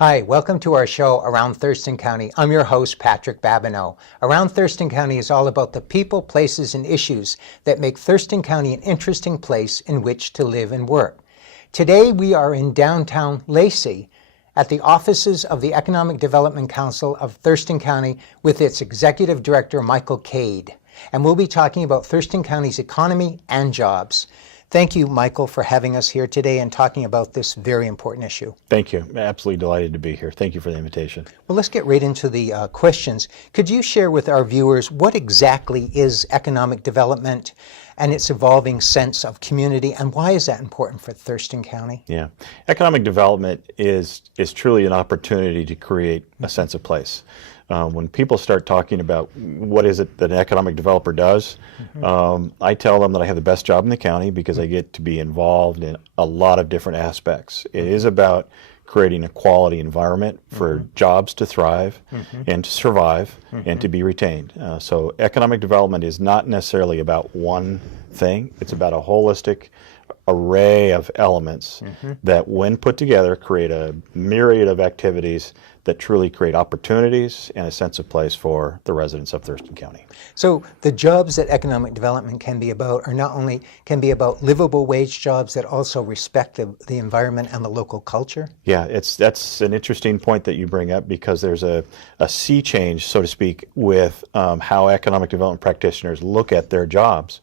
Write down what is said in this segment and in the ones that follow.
Hi, welcome to our show Around Thurston County. I'm your host, Patrick Babineau. Around Thurston County is all about the people, places, and issues that make Thurston County an interesting place in which to live and work. Today we are in downtown Lacey at the offices of the Economic Development Council of Thurston County with its Executive Director, Michael Cade. And we'll be talking about Thurston County's economy and jobs. Thank you, Michael, for having us here today and talking about this very important issue. Thank you. Absolutely delighted to be here. Thank you for the invitation. Well, let's get right into the questions. Could you share with our viewers what exactly is economic development and its evolving sense of community, and why is that important for Thurston County? Yeah. Economic development is truly an opportunity to create a sense of place. When people start talking about what is it that an economic developer does, I tell them that I have the best job in the county because I get to be involved in a lot of different aspects. It is about creating a quality environment for jobs to thrive and to survive and to be retained. So economic development is not necessarily about one thing. It's about a holistic array of elements that, when put together, create a myriad of activities that truly create opportunities and a sense of place for the residents of Thurston County. So the jobs that economic development can be about are not only can be about livable wage jobs that also respect the environment and the local culture? Yeah, that's an interesting point that you bring up, because there's a sea change, so to speak, with how economic development practitioners look at their jobs.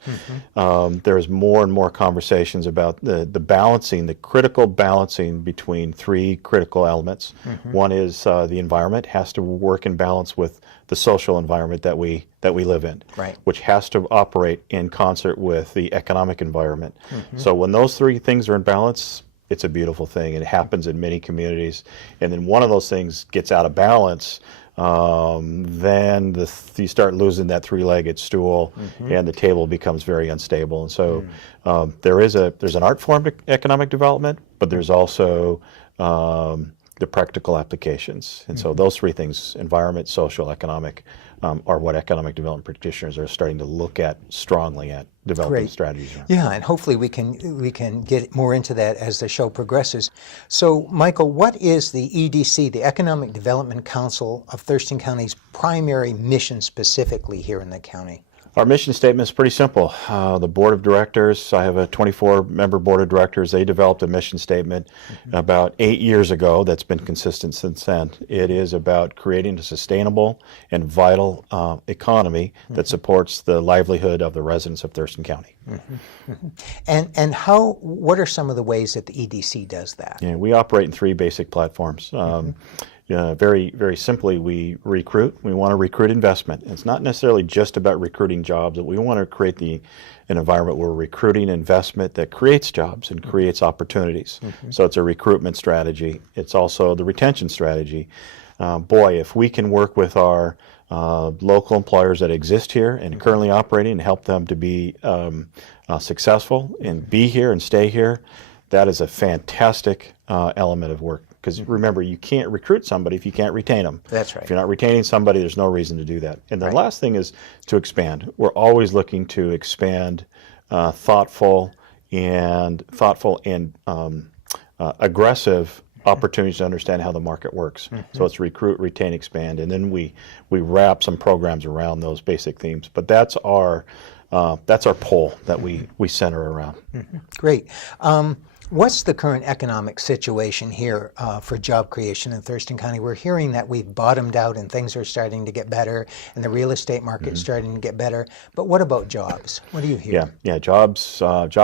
There's more and more conversations about the critical balancing between three critical elements. One is the environment has to work in balance with the social environment that we live in, which has to operate in concert with the economic environment. So when those three things are in balance, it's a beautiful thing, and it happens in many communities. And then one of those things gets out of balance, then you start losing that three-legged stool, and the table becomes very unstable. And so there's an art form to economic development, but there's also the practical applications. And so those three things, environment, social, economic, are what economic development practitioners are starting to look at strongly at developing strategies around. Yeah, and hopefully we can get more into that as the show progresses. So, Michael, what is the EDC, the Economic Development Council of Thurston County's primary mission specifically here in the county? Our mission statement is pretty simple. The board of directors, I have a 24-member board of directors. They developed a mission statement about 8 years ago that's been consistent since then. It is about creating a sustainable and vital economy that supports the livelihood of the residents of Thurston County. And what are some of the ways that the EDC does that? Yeah, we operate in three basic platforms. Very, very simply, we recruit. We want to recruit investment. It's not necessarily just about recruiting jobs, but we want to create an environment where we're recruiting investment that creates jobs and creates opportunities. So it's a recruitment strategy. It's also the retention strategy. Boy, if we can work with our local employers that exist here and currently operating and help them to be successful and be here and stay here, that is a fantastic element of work. Because remember, you can't recruit somebody if you can't retain them. That's right. If you're not retaining somebody, there's no reason to do that. And the last thing is to expand. We're always looking to expand thoughtful and aggressive opportunities to understand how the market works. So it's recruit, retain, expand, and then we wrap some programs around those basic themes. But that's our pole that we center around. Great. What's the current economic situation here for job creation in Thurston County? We're hearing that we've bottomed out and things are starting to get better and the real estate market is starting to get better. But what about jobs? What do you hear? Yeah, jobs. It's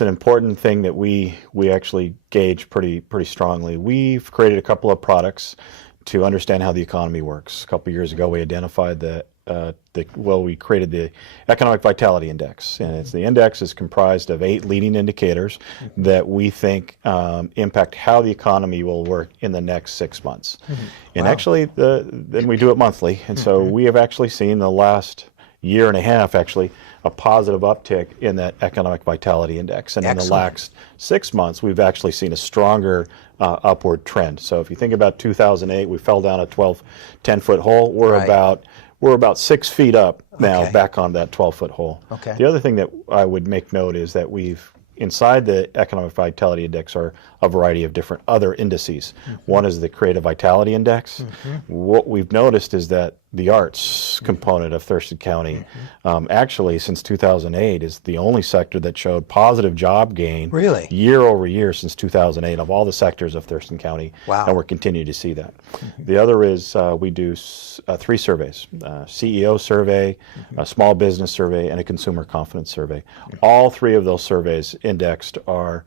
an important thing that we actually gauge pretty strongly. We've created a couple of products to understand how the economy works. A couple of years ago, we identified we created the Economic Vitality Index, and the index is comprised of 8 leading indicators that we think impact how the economy will work in the next 6 months. And actually, then we do it monthly, and so we have actually seen the last year and a half a positive uptick in that Economic Vitality Index, and in the last 6 months we've actually seen a stronger upward trend. So if you think about 2008, we fell down a 10-foot hole. We're about 6 feet up now, back on that 12-foot hole. The other thing that I would make note is that we've inside the Economic Vitality Index are a variety of different other indices. One is the Creative Vitality Index. What we've noticed is that the arts component of Thurston County, actually since 2008, is the only sector that showed positive job gain Really? year over year since 2008 of all the sectors of Thurston County. Wow. And we're continuing to see that. The other is we do 3 surveys, CEO survey, a small business survey, and a consumer confidence survey. All 3 of those surveys indexed are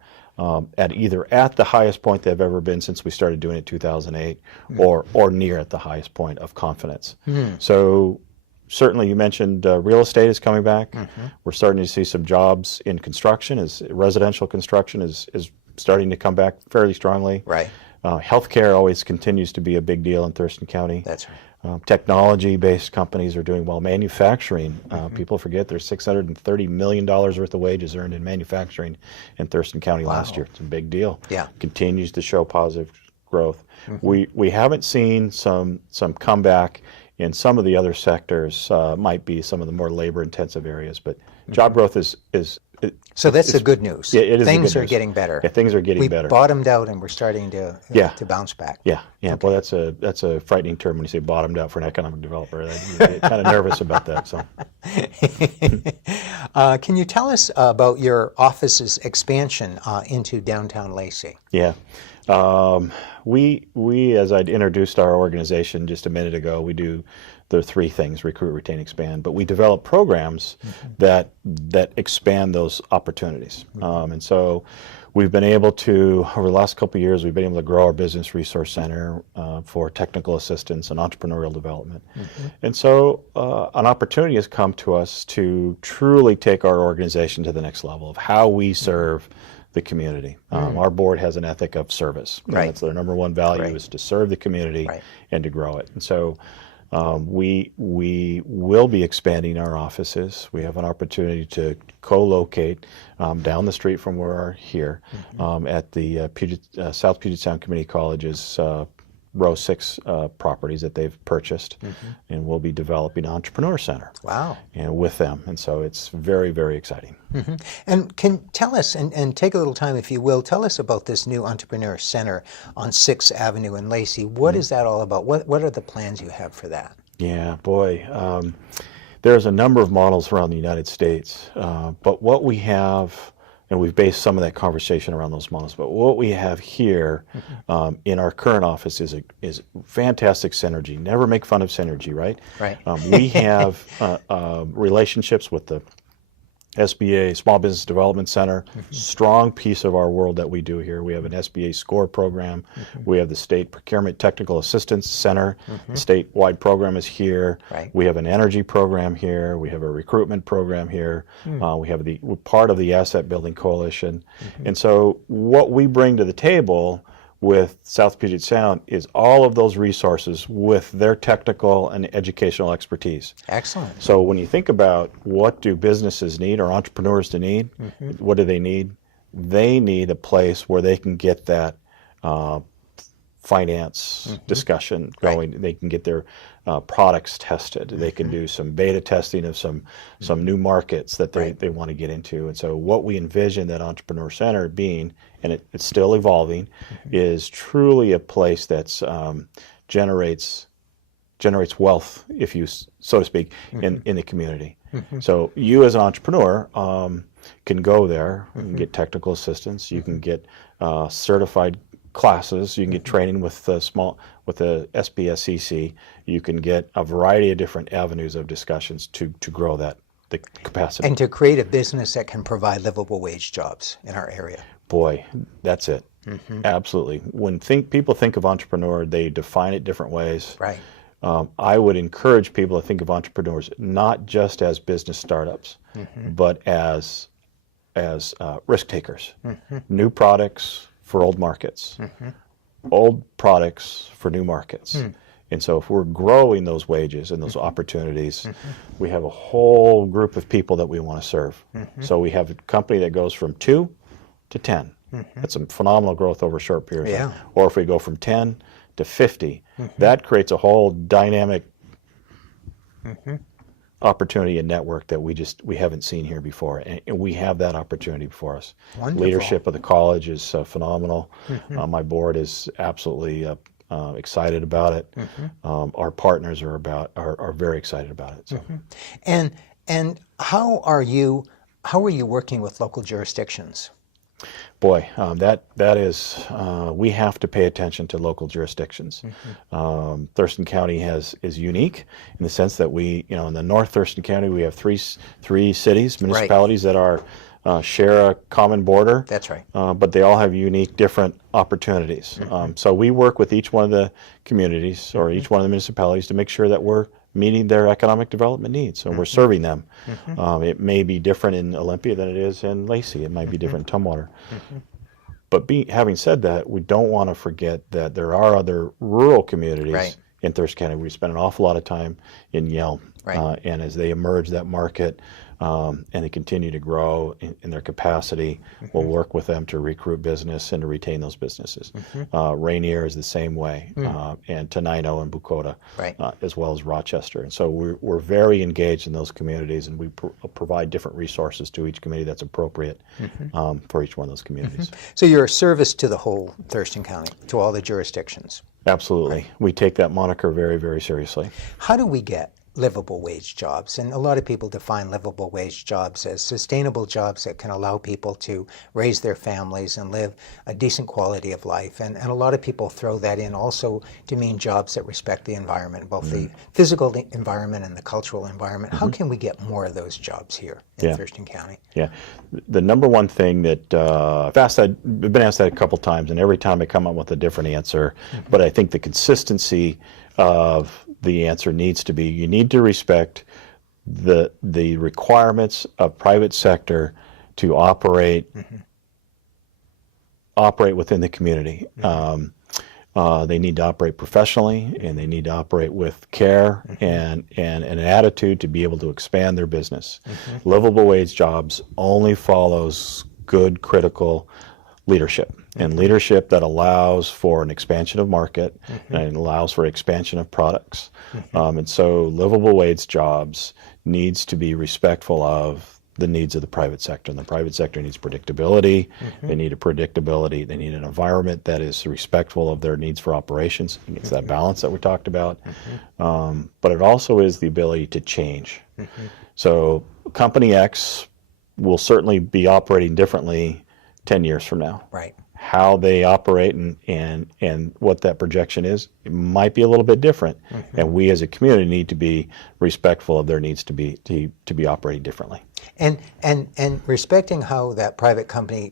at either at the highest point they've ever been since we started doing it in 2008, or near at the highest point of confidence. So certainly you mentioned real estate is coming back. We're starting to see some jobs in construction. Residential construction is starting to come back fairly strongly. Right. Healthcare always continues to be a big deal in Thurston County. That's right. Technology-based companies are doing well. Manufacturing, people forget there's $630 million worth of wages earned in manufacturing in Thurston County last year. It's a big deal. Yeah. Continues to show positive growth. We haven't seen some comeback in some of the other sectors. Might be some of the more labor-intensive areas, but job growth is So that's the good news. Yeah, it is the Things good are news. getting better. Yeah, things are getting We better. bottomed out and we're starting to bounce back. Yeah. Boy, that's a frightening term when you say bottomed out for an economic developer. You get kind of nervous about that. So, Can you tell us about your office's expansion into downtown Lacey? yeah, we as I'd introduced our organization just a minute ago, we do the 3 things: recruit, retain, expand. But we develop programs that expand those opportunities, and so. We've been able to, over the last couple of years, we've been able to grow our Business Resource Center for technical assistance and entrepreneurial development. And so an opportunity has come to us to truly take our organization to the next level of how we serve the community. Our board has an ethic of service. Right. That's their number one value, Right. is to serve the community Right. and to grow it. And so we will be expanding our offices. We have an opportunity to co-locate down the street from where we are here at the South Puget Sound Community College's row 6 properties that they've purchased, and we'll be developing an entrepreneur center. Wow. And with them, and so it's very, very exciting. And can tell us, and take a little time if you will, tell us about this new Entrepreneur Center on 6th Avenue in Lacey. What is that all about? What are the plans you have for that? Yeah, boy, there's a number of models around the United States, but what we have, and we've based some of that conversation around those models, but what we have here in our current office is fantastic synergy. Never make fun of synergy, right? Right. We have relationships with the SBA, Small Business Development Center, strong piece of our world that we do here. We have an SBA SCORE program. We have the State Procurement Technical Assistance Center. The statewide program is here. Right. We have an energy program here. We have a recruitment program here. We're part of the Asset Building Coalition. And so what we bring to the table with South Puget Sound is all of those resources with their technical and educational expertise. Excellent. So when you think about what do businesses need or entrepreneurs to need, what do they need? They need a place where they can get that finance discussion going. Right. They can get their products tested. They can do some beta testing of some new markets that they want to get into. And so what we envision that Entrepreneur Center being, and it's still evolving, is truly a place that's generates wealth, if you so to speak, in the community. So you as an entrepreneur can go there and get technical assistance. You can get certified classes. You can get training with the SBSCC. You can get a variety of different avenues of discussions to grow the capacity. And to create a business that can provide livable wage jobs in our area. Boy, that's it. Absolutely. When people think of entrepreneur, they define it different ways. Right. I would encourage people to think of entrepreneurs not just as business startups, but as risk takers. New products for old markets, old products for new markets. And so if we're growing those wages and those opportunities, we have a whole group of people that we want to serve. So we have a company that goes from 2 to 10. That's some phenomenal growth over a short period of time. Or if we go from 10 to 50, that creates a whole dynamic opportunity and network that we haven't seen here before, and we have that opportunity before us. Wonderful. Leadership of the college is phenomenal. My board is absolutely excited about it. Our partners are very excited about it. So. And how are you working with local jurisdictions? Boy, that is, we have to pay attention to local jurisdictions. Thurston County is unique in the sense that we, in the North Thurston County, we have three cities, municipalities that are share a common border. That's right. But they all have unique, different opportunities. So we work with each one of the communities or each one of the municipalities to make sure that we're meeting their economic development needs. So we're serving them. It may be different in Olympia than it is in Lacey. It might be different in Tumwater. But having said that, we don't want to forget that there are other rural communities in Thurston County. We spend an awful lot of time in Yelm. And as they emerge that market and they continue to grow in their capacity, we'll work with them to recruit business and to retain those businesses. Rainier is the same way, and Tenino and Bucota, as well as Rochester. And so we're very engaged in those communities, and we provide different resources to each community that's appropriate for each one of those communities. So you're a service to the whole Thurston County, to all the jurisdictions. Absolutely. We take that moniker very, very seriously. How do we get livable wage jobs? And a lot of people define livable wage jobs as sustainable jobs that can allow people to raise their families and live a decent quality of life. And a lot of people throw that in also to mean jobs that respect the environment, both the physical environment and the cultural environment. How can we get more of those jobs here in Thurston County? Yeah. The number one thing that I've been asked that a couple times, and every time I come up with a different answer, but I think the consistency of the answer needs to be, you need to respect the requirements of private sector to operate within the community. They need to operate professionally, and they need to operate with care and an attitude to be able to expand their business. Livable wage jobs only follows good, critical leadership, and leadership that allows for an expansion of market and allows for expansion of products. And so livable wage jobs needs to be respectful of the needs of the private sector. And the private sector needs predictability. They need a predictability. They need an environment that is respectful of their needs for operations. It's that balance that we talked about. But it also is the ability to change. So Company X will certainly be operating differently 10 years from now. How they operate and what that projection is, it might be a little bit different. And we as a community need to be respectful of their needs to be operating differently. And respecting how that private company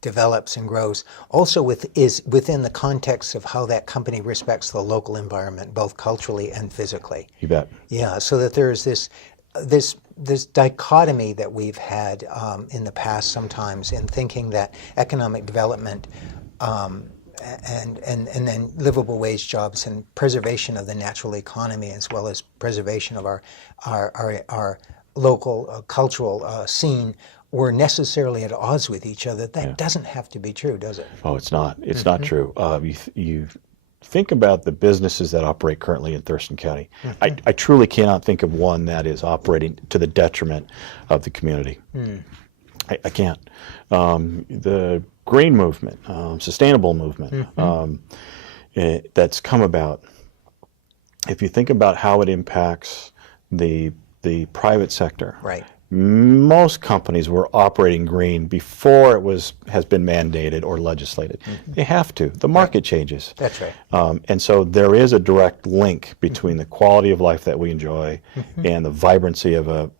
develops and grows also is within the context of how that company respects the local environment, both culturally and physically. You bet. Yeah, so that there's this dichotomy that we've had in the past sometimes in thinking that economic development and then livable wage jobs and preservation of the natural economy, as well as preservation of our local cultural scene, were necessarily at odds with each other. That doesn't have to be true, does it? Oh, it's not. It's not true. You think about the businesses that operate currently in Thurston County. I truly cannot think of one that is operating to the detriment of the community. I can't. The green movement, sustainable movement that's come about, if you think about how it impacts the private sector, most companies were operating green before it has been mandated or legislated. They have to. The market changes. That's right. And so there is a direct link between the quality of life that we enjoy and the vibrancy of an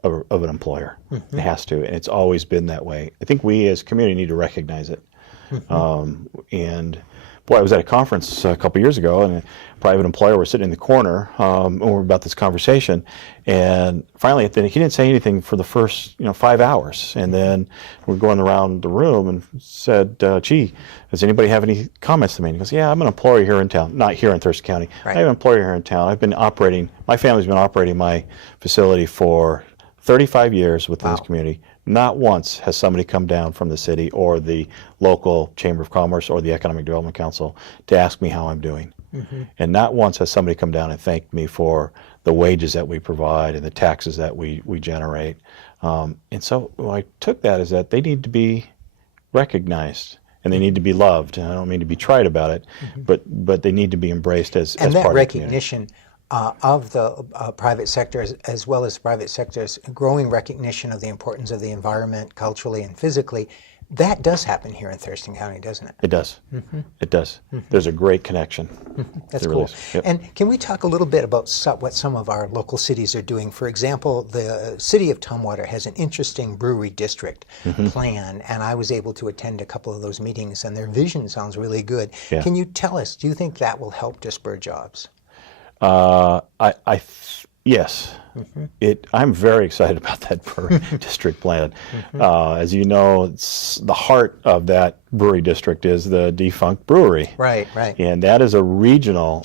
employer. It has to, and it's always been that way. I think we as a community need to recognize it. And boy, I was at a conference a couple years ago, and a private employer was sitting in the corner, and we were about this conversation. And finally, he didn't say anything for the first 5 hours. And then we're going around the room and said, "Gee, does anybody have any comments to make?" He goes, "Yeah, I'm an employer here in town, not here in Thurston County. I have an employer here in town. My family's been operating my facility for 35 years within this community. Not once has somebody come down from the city or the local Chamber of Commerce or the Economic Development Council to ask me how I'm doing. And not once has somebody come down and thanked me for the wages that we provide and the taxes that we generate. And so I took that as that they need to be recognized and they need to be loved. And I don't mean to be trite about it, but they need to be embraced as part of the community. And that recognition of the private sector, as well as the private sector's growing recognition of the importance of the environment, culturally and physically, that does happen here in Thurston County, doesn't it? It does. It does. There's a great connection. That's There cool. really is. Yep. And can we talk a little bit about what some of our local cities are doing? For example, the city of Tumwater has an interesting brewery district plan, and I was able to attend a couple of those meetings, and their vision sounds really good. Yeah. Can you tell us, do you think that will help to spur jobs? Yes. I'm very excited about that brewery district plan. As you know, the heart of that brewery district is the defunct brewery. Right, right. And that is a regional,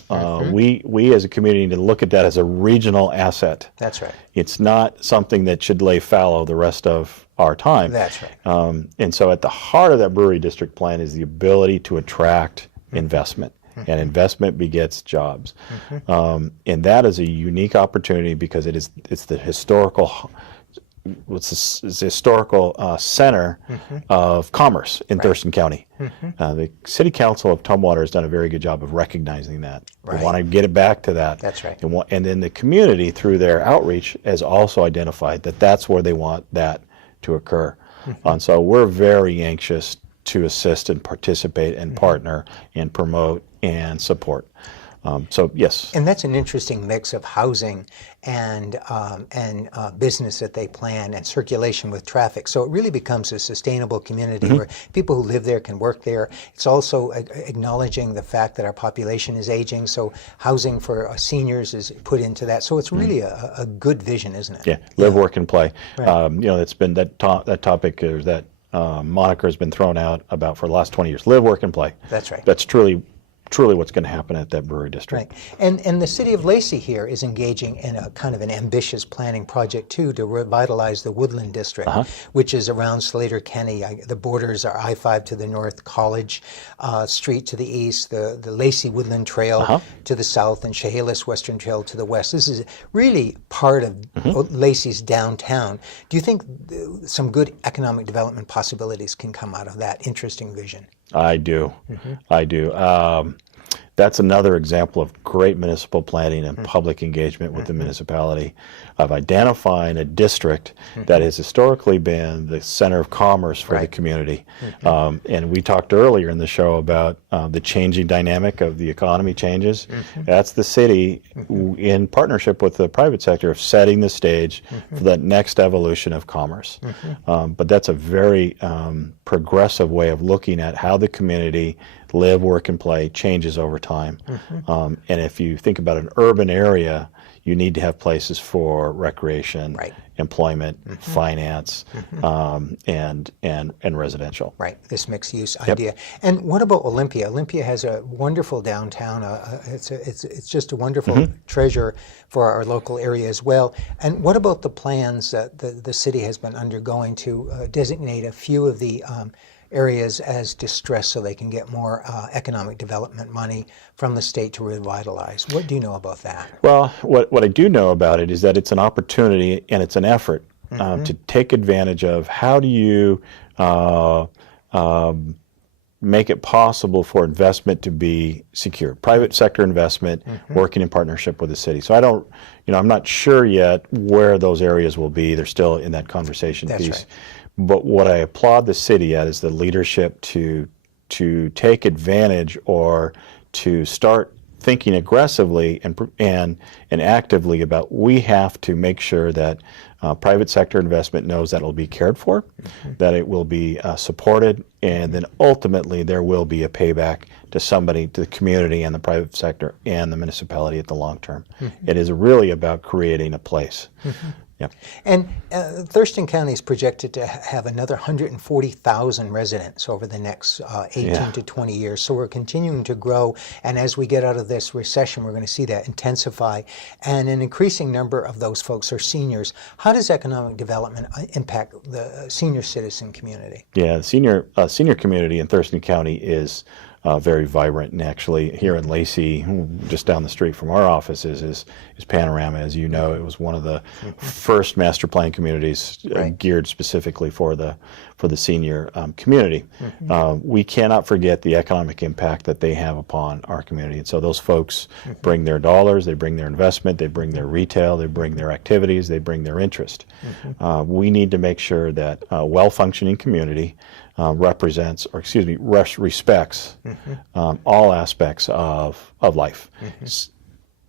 we as a community need to look at that as a regional asset. That's right. It's not something that should lay fallow the rest of our time. That's right. And so at the heart of that brewery district plan is the ability to attract investment. And investment begets jobs, and that is a unique opportunity because it's the historical center of commerce in Thurston County. The City Council of Tumwater has done a very good job of recognizing that. Right. They want to get it back to that. That's right. And then the community, through their outreach, has also identified that that's where they want that to occur. And so we're very anxious to assist and participate and partner and promote and support. So yes. And that's an interesting mix of housing and business that they plan and circulation with traffic. So it really becomes a sustainable community where people who live there can work there. It's also acknowledging the fact that our population is aging, so housing for seniors is put into that. So it's really a good vision, isn't it? Yeah, live, work, and play. Right. It's been that topic or that moniker has been thrown out about for the last 20 years. Live, work, and play. That's right. That's truly what's going to happen at that brewery district. Right. And the city of Lacey here is engaging in a kind of an ambitious planning project too to revitalize the Woodland district, which is around Slater Kenny. The borders are I-5 to the north, College Street to the east, the Lacey Woodland Trail to the south, and Chehalis Western Trail to the west. This is really part of Lacey's downtown. Do you think some good economic development possibilities can come out of that interesting vision? I do. I do. That's another example of great municipal planning and public engagement with the municipality of identifying a district that has historically been the center of commerce for the community. And we talked earlier in the show about the changing dynamic of the economy changes. That's the city in partnership with the private sector of setting the stage for that next evolution of commerce. But that's a very progressive way of looking at how the community live, work, and play changes over time. And if you think about an urban area, you need to have places for recreation, employment, finance, and residential. Right, this mixed use idea. And what about Olympia? Olympia has a wonderful downtown. It's just a wonderful treasure for our local area as well. And what about the plans that the city has been undergoing to designate a few of the areas as distressed so they can get more economic development money from the state to revitalize? What do you know about that? Well, what I do know about it is that it's an opportunity and it's an effort to take advantage of how do you make it possible for investment to be secure, private sector investment working in partnership with the city. So I'm not sure yet where those areas will be. They're still in that conversation piece. Right. But what I applaud the city at is the leadership to take advantage or to start thinking aggressively and actively about we have to make sure that private sector investment knows that it will be cared for, that it will be supported, and then ultimately there will be a payback to somebody, to the community and the private sector and the municipality at the long term. It is really about creating a place. Yeah. And Thurston County is projected to have another 140,000 residents over the next 18 to 20 years. So we're continuing to grow. And as we get out of this recession, we're going to see that intensify. And an increasing number of those folks are seniors. How does economic development impact the senior citizen community? Yeah, the senior community in Thurston County is very vibrant. And actually, here in Lacey, just down the street from our office, is Panorama. As you know, it was one of the first master plan communities geared specifically for the senior community. We cannot forget the economic impact that they have upon our community. And so those folks bring their dollars, they bring their investment, they bring their retail, they bring their activities, they bring their interest. We need to make sure that a well-functioning community respects all aspects of life.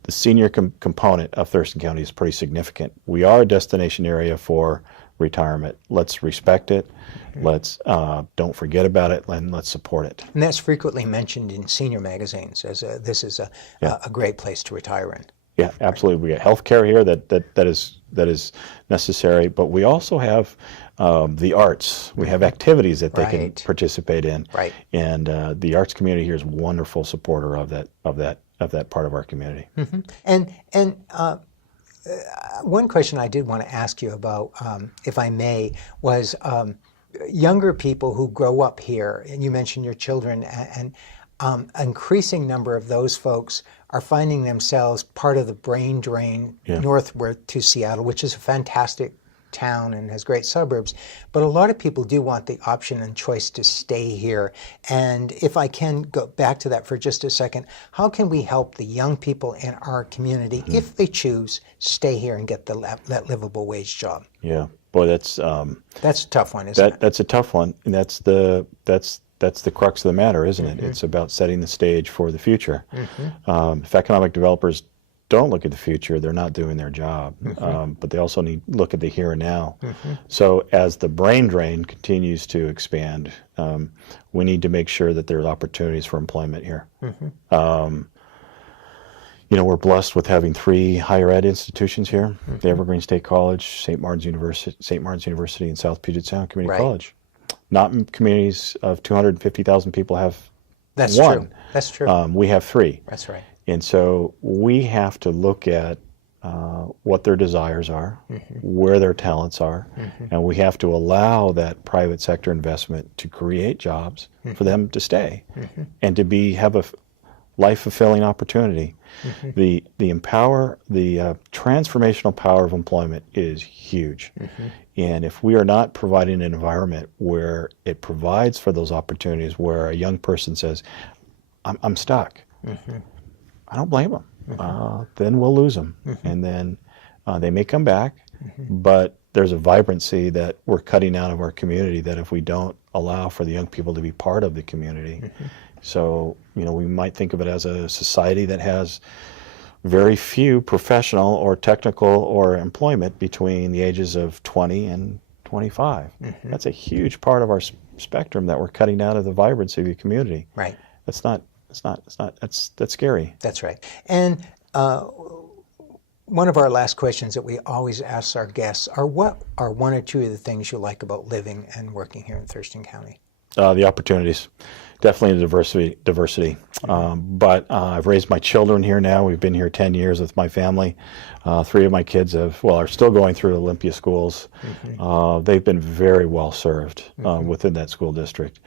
The senior component of Thurston County is pretty significant. We are a destination area for retirement. Let's respect it. Let's don't forget about it, and let's support it. And that's frequently mentioned in senior magazines as this is a great place to retire in. Yeah, absolutely. We got health care here that is necessary, but we also have the arts. We have activities that they can participate in. Right. And the arts community here is a wonderful supporter of that part of our community. And one question I did want to ask you about, if I may, was younger people who grow up here, and you mentioned your children, and increasing number of those folks are finding themselves part of the brain drain northward to Seattle, which is a fantastic town and has great suburbs. But a lot of people do want the option and choice to stay here. And if I can go back to that for just a second, how can we help the young people in our community, if they choose, stay here and get that livable wage job? Yeah, boy, that's a tough one, isn't it? That's a tough one, and that's the crux of the matter, isn't it? It's about setting the stage for the future. If economic developers don't look at the future, they're not doing their job. But they also need to look at the here and now. So as the brain drain continues to expand, we need to make sure that there's opportunities for employment here. We're blessed with having 3 higher ed institutions here: the Evergreen State College, St. Martin's University, and South Puget Sound Community College. Not in communities of 250,000 people have one. True. That's true. We have 3. That's right. And so we have to look at what their desires are, where their talents are, and we have to allow that private sector investment to create jobs for them to stay and to have a life-fulfilling opportunity. The transformational power of employment is huge. And if we are not providing an environment where it provides for those opportunities, where a young person says, I'm stuck, I don't blame them. Then we'll lose them. And then they may come back, but there's a vibrancy that we're cutting out of our community that if we don't allow for the young people to be part of the community. So, we might think of it as a society that has very few professional or technical or employment between the ages of 20 and 25. That's a huge part of our spectrum that we're cutting out of the vibrancy of the community. Right. That's scary. That's right. And one of our last questions that we always ask our guests are, what are 1 or 2 of the things you like about living and working here in Thurston County? The opportunities. Definitely the diversity. But I've raised my children here now. We've been here 10 years with my family. 3 of my kids are still going through Olympia schools. They've been very well served within that school district.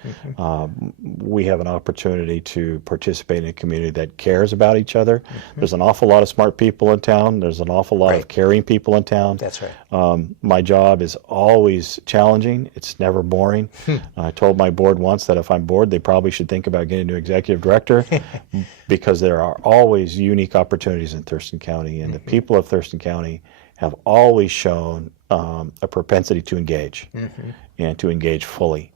We have an opportunity to participate in a community that cares about each other. There's an awful lot of smart people in town. There's an awful lot of caring people in town. That's right. My job is always challenging. It's never boring. I told my board once that if I'm bored, they probably should think about getting an executive director because there are always unique opportunities in Thurston County, and the people of Thurston County have always shown a propensity to engage and to engage fully.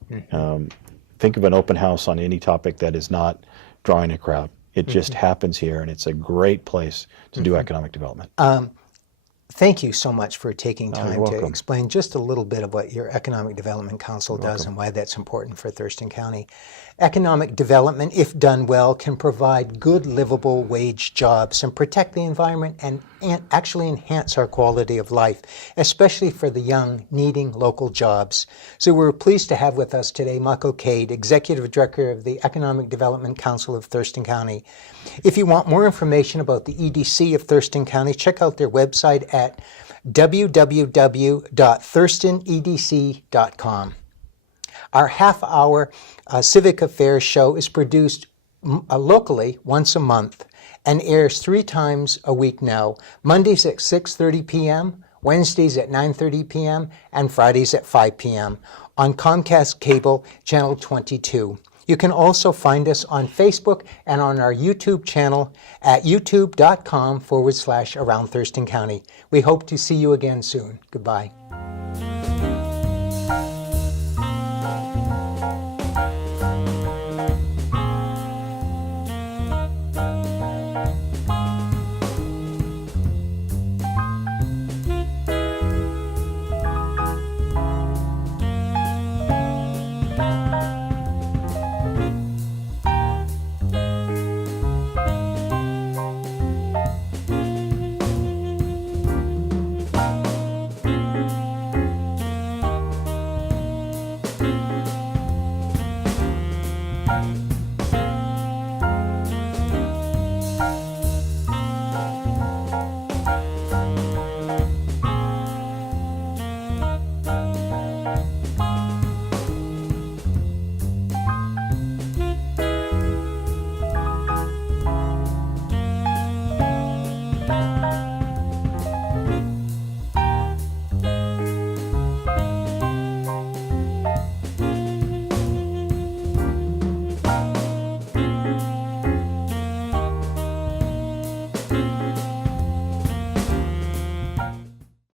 Think of an open house on any topic that is not drawing a crowd. It just happens here, and it's a great place to do economic development. Thank you so much for taking time to welcome. explain just a little bit of what your Economic Development Council does and why that's important for Thurston County. Economic development, if done well, can provide good livable wage jobs and protect the environment and actually enhance our quality of life, especially for the young needing local jobs. So we're pleased to have with us today Michael Cade, Executive Director of the Economic Development Council of Thurston County. If you want more information about the EDC of Thurston County, check out their website at www.thurstonedc.com. Our half-hour Civic Affairs show is produced locally once a month and airs 3 times a week now, Mondays at 6:30 p.m., Wednesdays at 9:30 p.m., and Fridays at 5 p.m. on Comcast Cable Channel 22. You can also find us on Facebook and on our YouTube channel at youtube.com/Around Thurston County. We hope to see you again soon. Goodbye.